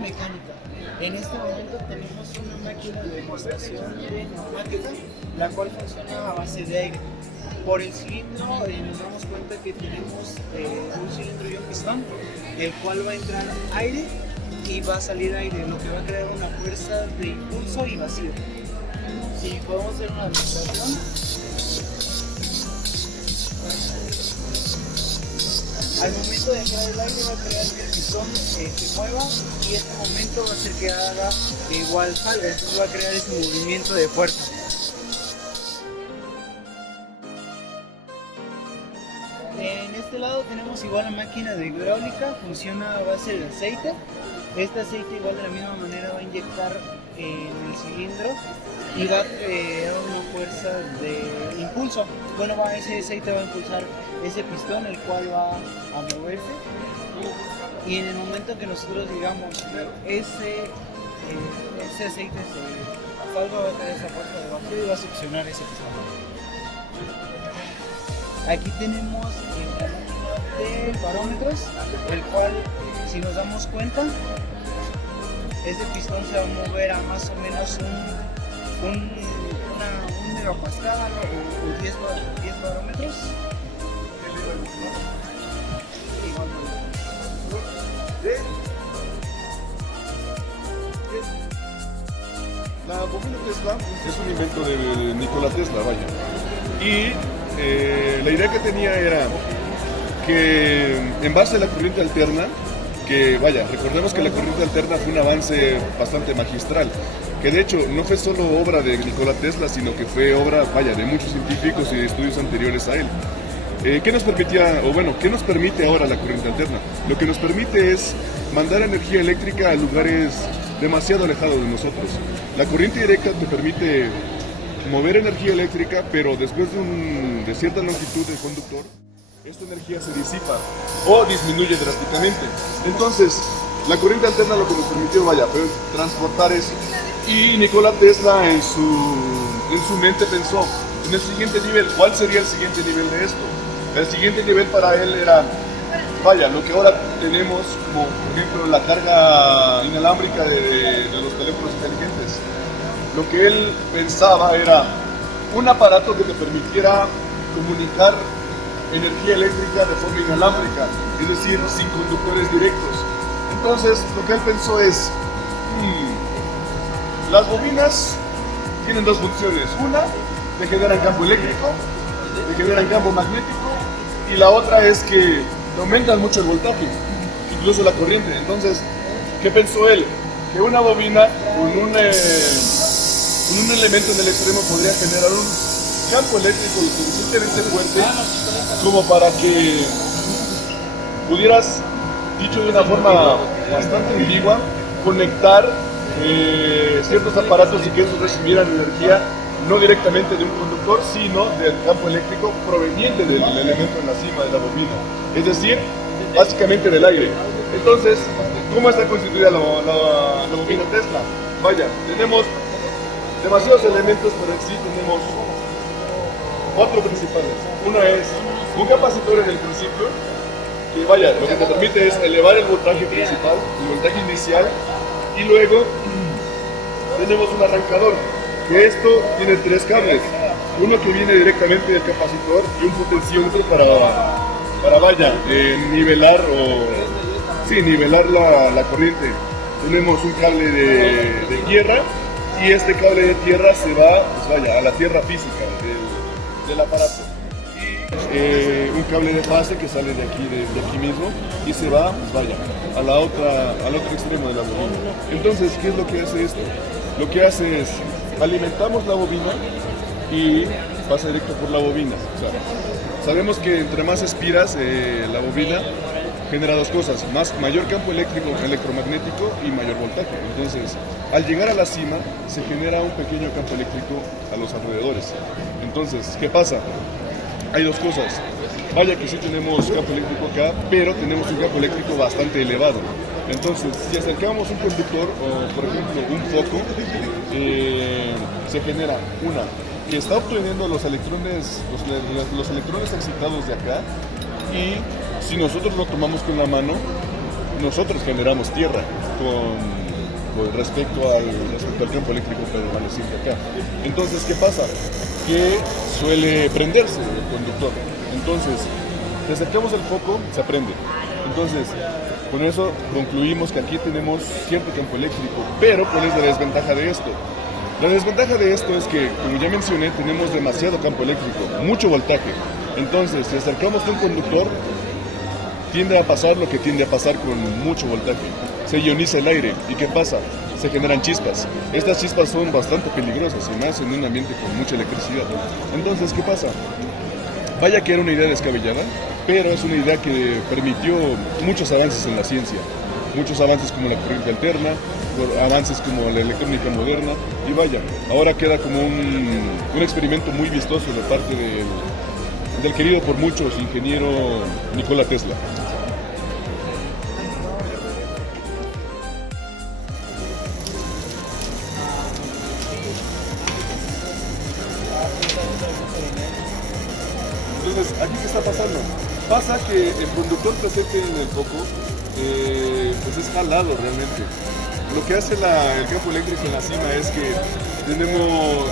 mecánica. En este momento tenemos una máquina de demostración de neumática, la cual funciona a base de aire. Por el cilindro nos damos cuenta que tenemos un cilindro y un pistón, el cual va a entrar aire y va a salir aire, lo que va a crear una fuerza de impulso y vacío. Si podemos hacer una demostración. Al momento de entrar el aire va a crear que el pistón se mueva y este momento va a hacer que haga igual salga, va a crear ese movimiento de fuerza. En este lado tenemos igual la máquina de hidráulica, funciona a base de aceite. Este aceite igual de la misma manera va a inyectar en el cilindro y va a crear una fuerza de impulso. Bueno, ese aceite va a impulsar ese pistón, el cual va a moverse. Y en el momento que nosotros digamos ese aceite se salga, va a tener esa fuerza de vacío y va a succionar ese pistón. Aquí tenemos la máquina de barómetros, el cual, si nos damos cuenta, ese pistón se va a mover a más o menos un megapascal o 10 barómetros. La bobina Tesla es un invento de Nikola Tesla, vaya. Y la idea que tenía era que en base a la corriente alterna, que vaya, recordemos que la corriente alterna fue un avance bastante magistral, que de hecho no fue solo obra de Nikola Tesla, sino que fue obra, vaya, de muchos científicos y de estudios anteriores a él. ¿Qué nos permitía, o bueno, qué nos permite ahora la corriente alterna? Lo que nos permite es mandar energía eléctrica a lugares demasiado alejados de nosotros. La corriente directa te permite mover energía eléctrica, pero después de cierta longitud del conductor, esta energía se disipa o disminuye drásticamente. Entonces, la corriente alterna lo que nos permitió, vaya, fue transportar eso. Y Nikola Tesla en su mente pensó, en el siguiente nivel, ¿cuál sería el siguiente nivel de esto? El siguiente nivel para él era, vaya, lo que ahora tenemos como, por ejemplo, la carga inalámbrica de los teléfonos inteligentes. Lo que él pensaba era un aparato que te permitiera comunicar energía eléctrica de forma inalámbrica, es decir, sin conductores directos. Entonces, lo que él pensó es, las bobinas tienen dos funciones. Una, te generan campo eléctrico, te generan campo magnético, y la otra es que te aumentan mucho el voltaje, incluso la corriente. Entonces, ¿qué pensó él? Que una bobina con un elemento en el extremo podría generar un campo eléctrico lo suficientemente fuerte como para que pudieras, dicho de una forma bastante ambigua, conectar ciertos aparatos y que esos recibieran energía no directamente de un conductor, sino del campo eléctrico proveniente del elemento en la cima de la bobina, es decir, básicamente del aire. Entonces, ¿cómo está constituida la bobina Tesla? Vaya, tenemos demasiados elementos, pero en sí tenemos cuatro principales. Uno es un capacitor en el principio, que vaya, lo que te permite es elevar el voltaje principal, el voltaje inicial, y luego tenemos un arrancador, que esto tiene tres cables, uno que viene directamente del capacitor y un potenciómetro para vaya, nivelar la corriente. Tenemos un cable de tierra, y este cable de tierra se va, pues vaya, a la tierra física del aparato. Y un cable de fase que sale de aquí mismo y se va, pues vaya, al otro extremo de la bobina. Entonces, ¿qué es lo que hace esto? Lo que hace es, alimentamos la bobina y pasa directo por la bobina. O sea, sabemos que entre más espiras la bobina genera dos cosas, mayor campo electromagnético y mayor voltaje. Entonces, al llegar a la cima, se genera un pequeño campo eléctrico a los alrededores. Entonces, ¿qué pasa? Hay dos cosas. Vaya que sí tenemos campo eléctrico acá, pero tenemos un campo eléctrico bastante elevado. Entonces, si acercamos un conductor o, por ejemplo, un foco, se genera que está obteniendo los electrones excitados de acá, y si nosotros lo tomamos con la mano, nosotros generamos tierra con respecto al campo eléctrico permaneciente acá. Entonces, ¿qué pasa? Que suele prenderse el conductor. Entonces, si acercamos el foco, se prende. Entonces, con eso concluimos que aquí tenemos cierto campo eléctrico, pero ¿cuál es la desventaja de esto? La desventaja de esto es que, como ya mencioné, tenemos demasiado campo eléctrico, mucho voltaje. Entonces, si acercamos un conductor, tiende a pasar lo que tiende a pasar con mucho voltaje. Se ioniza el aire. ¿Y qué pasa? Se generan chispas. Estas chispas son bastante peligrosas y más en un ambiente con mucha electricidad. Entonces, ¿qué pasa? Vaya que era una idea descabellada, pero es una idea que permitió muchos avances en la ciencia. Muchos avances como la corriente alterna, avances como la electrónica moderna, y vaya, ahora queda como un experimento muy vistoso de parte del querido por muchos ingeniero Nikola Tesla. Entonces, ¿aquí qué está pasando? Pasa que el conductor presente en el foco pues es jalado realmente. Lo que hace el campo eléctrico en la cima es que tenemos,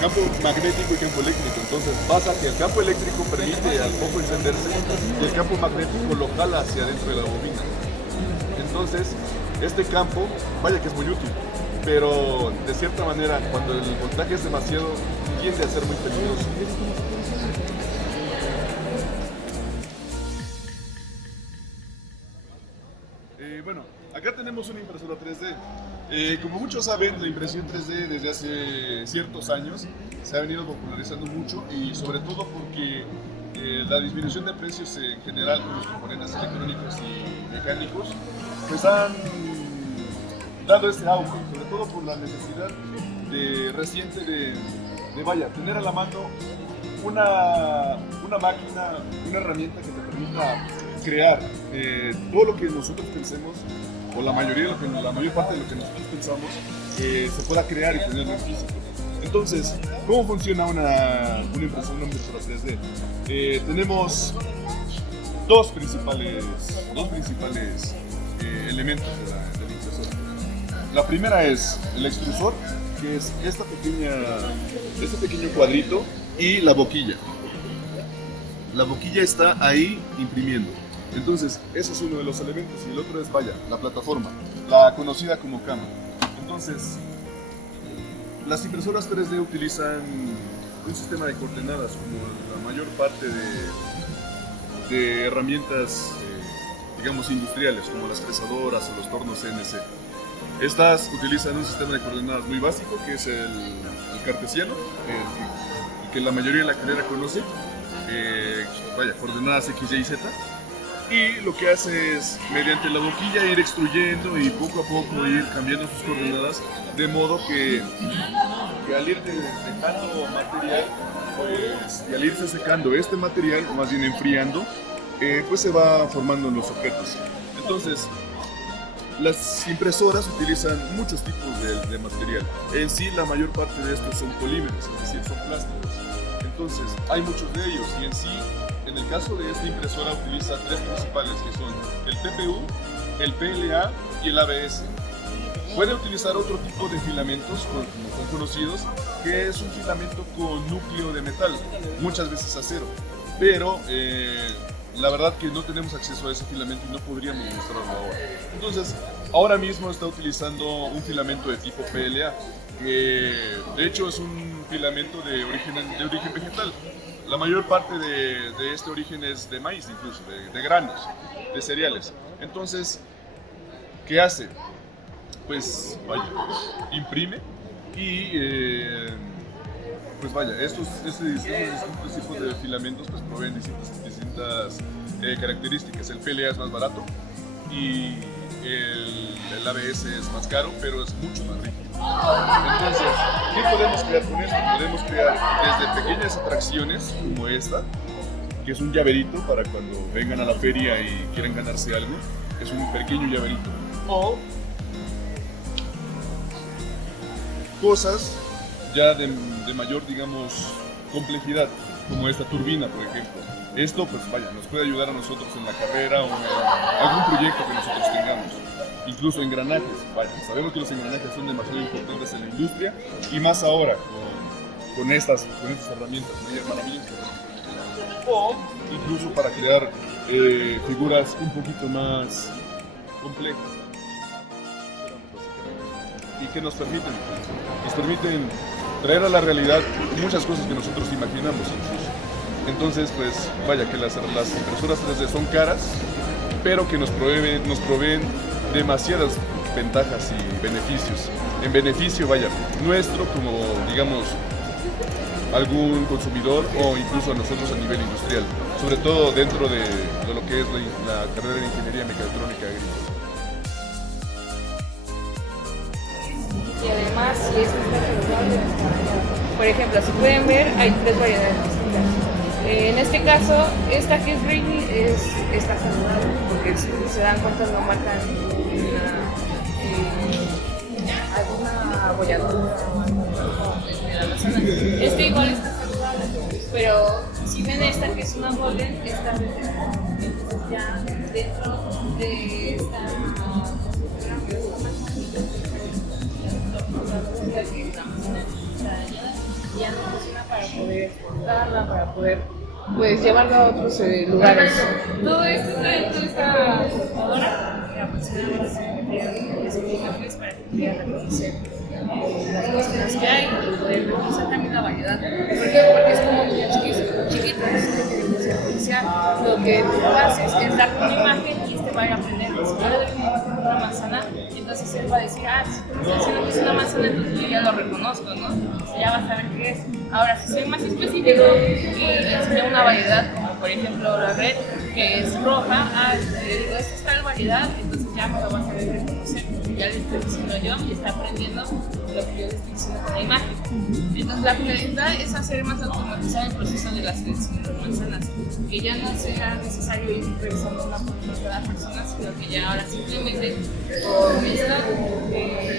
campo magnético y campo eléctrico. Entonces pasa que el campo eléctrico permite al foco encenderse y el campo magnético lo jala hacia adentro de la bobina. Entonces, este campo, que es muy útil, pero de cierta manera, cuando el voltaje es demasiado, tiende a ser muy peligroso. Bueno, acá tenemos una impresora 3D. Como muchos saben, la impresión 3D desde hace ciertos años se ha venido popularizando mucho, y sobre todo porque la disminución de precios en general con los componentes electrónicos y mecánicos pues han dado este auge, sobre todo por la necesidad reciente de tener a la mano una máquina, una herramienta que te permita crear todo lo que nosotros pensemos, o la mayor parte de lo que nosotros pensamos, se pueda crear y tenerlo en físico. Entonces, ¿cómo funciona una impresora 3D? Tenemos dos principales elementos de la impresora. La primera es el extrusor, que es este pequeño cuadrito, y la boquilla. La boquilla está ahí imprimiendo. Entonces, ese es uno de los elementos, y el otro es, la plataforma, la conocida como cama. Entonces, las impresoras 3D utilizan un sistema de coordenadas como la mayor parte de herramientas, digamos, industriales, como las fresadoras o los tornos CNC. Estas utilizan un sistema de coordenadas muy básico, que es el cartesiano, el que la mayoría de la carrera conoce, coordenadas X, Y, Z. Y lo que hace es, mediante la boquilla, ir extruyendo y poco a poco ir cambiando sus coordenadas, de modo que al ir dejando material, y al irse secando este material, más bien enfriando, pues se va formando en los objetos. Entonces, las impresoras utilizan muchos tipos de material. En sí, la mayor parte de estos son polímeros, es decir, son plásticos. Entonces, hay muchos de ellos, y en sí, en el caso de esta impresora, utiliza tres principales, que son el TPU, el PLA y el ABS. Puede utilizar otro tipo de filamentos, como son conocidos, que es un filamento con núcleo de metal, muchas veces acero, pero la verdad que no tenemos acceso a ese filamento y no podríamos mostrarlo ahora. Entonces, ahora mismo está utilizando un filamento de tipo PLA, que de hecho es un filamento de origen vegetal. La mayor parte de este origen es de maíz, incluso, de granos, de cereales. Entonces, ¿qué hace? Pues imprime y estos distintos tipos de filamentos pues proveen distintas características. El PLA es más barato y el ABS es más caro, pero es mucho más rígido. Entonces, ¿qué podemos crear con esto? Podemos crear desde pequeñas atracciones como esta, que es un llaverito para cuando vengan a la feria y quieran ganarse algo, es un pequeño llaverito. O cosas ya de mayor, digamos, complejidad, como esta turbina, por ejemplo. Esto, pues vaya, nos puede ayudar a nosotros en la carrera o en algún proyecto que nosotros tengamos. Incluso engranajes, vaya, sabemos que los engranajes son demasiado importantes en la industria y más ahora con estas herramientas, maravillas. O incluso para crear figuras un poquito más complejas. ¿Y qué nos permiten? Nos permiten traer a la realidad muchas cosas que nosotros imaginamos incluso. Entonces, pues vaya que las impresoras 3D son caras, pero que nos proveen demasiadas ventajas y beneficios. En beneficio, vaya, nuestro como, digamos, algún consumidor o incluso a nosotros a nivel industrial, sobre todo dentro de lo que es la carrera de Ingeniería Mecatrónica Agrícola. Y además, si es un plato saludable, por ejemplo, si pueden ver, hay 3 variedades distintas. En este caso, esta que es Rainy está saludable, porque si se dan cuenta no marcan alguna abolladura de la manzana. Este igual está saludable, pero si ven esta que es una golden, esta entonces ya dentro de esta ya no funciona para poder exportarla, para poder pues llevarla a otros lugares. Todo esto dentro de esta computadora aproximadamente son imágenes para que puedan reconocer las cosas que hay y poder reconocer también la variedad. ¿Por qué? Porque es como muy chiquito, es inteligencia artificial. Lo que tú haces es darle una imagen y este va a ir aprendiendo. Si yo le doy una imagen de una manzana, entonces él va a decir, si tú me estás diciendo que es una manzana, entonces yo ya lo reconozco, ¿no? Entonces ya va a saber qué es. Ahora, si soy más específico y le enseño una variedad, como por ejemplo la red, que es roja, le digo, esta es tal variedad, entonces ya me lo va a saber reconocer. Ya le estoy diciendo yo y está aprendiendo lo que yo le estoy diciendo con la imagen. Entonces la finalidad es hacer más automatizado el proceso de la selección de las manzanas, que ya no sea necesario ir revisando una por cada persona, sino que ya ahora simplemente con esto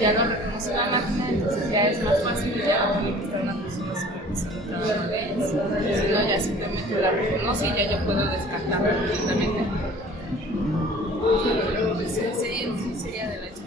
ya lo reconoce la máquina, entonces ya es más fácil ya estar una persona supervisando cada uno de ellos, sino ya simplemente la reconoce y ya yo puedo descartarla directamente. Sí, sería de la experiencia.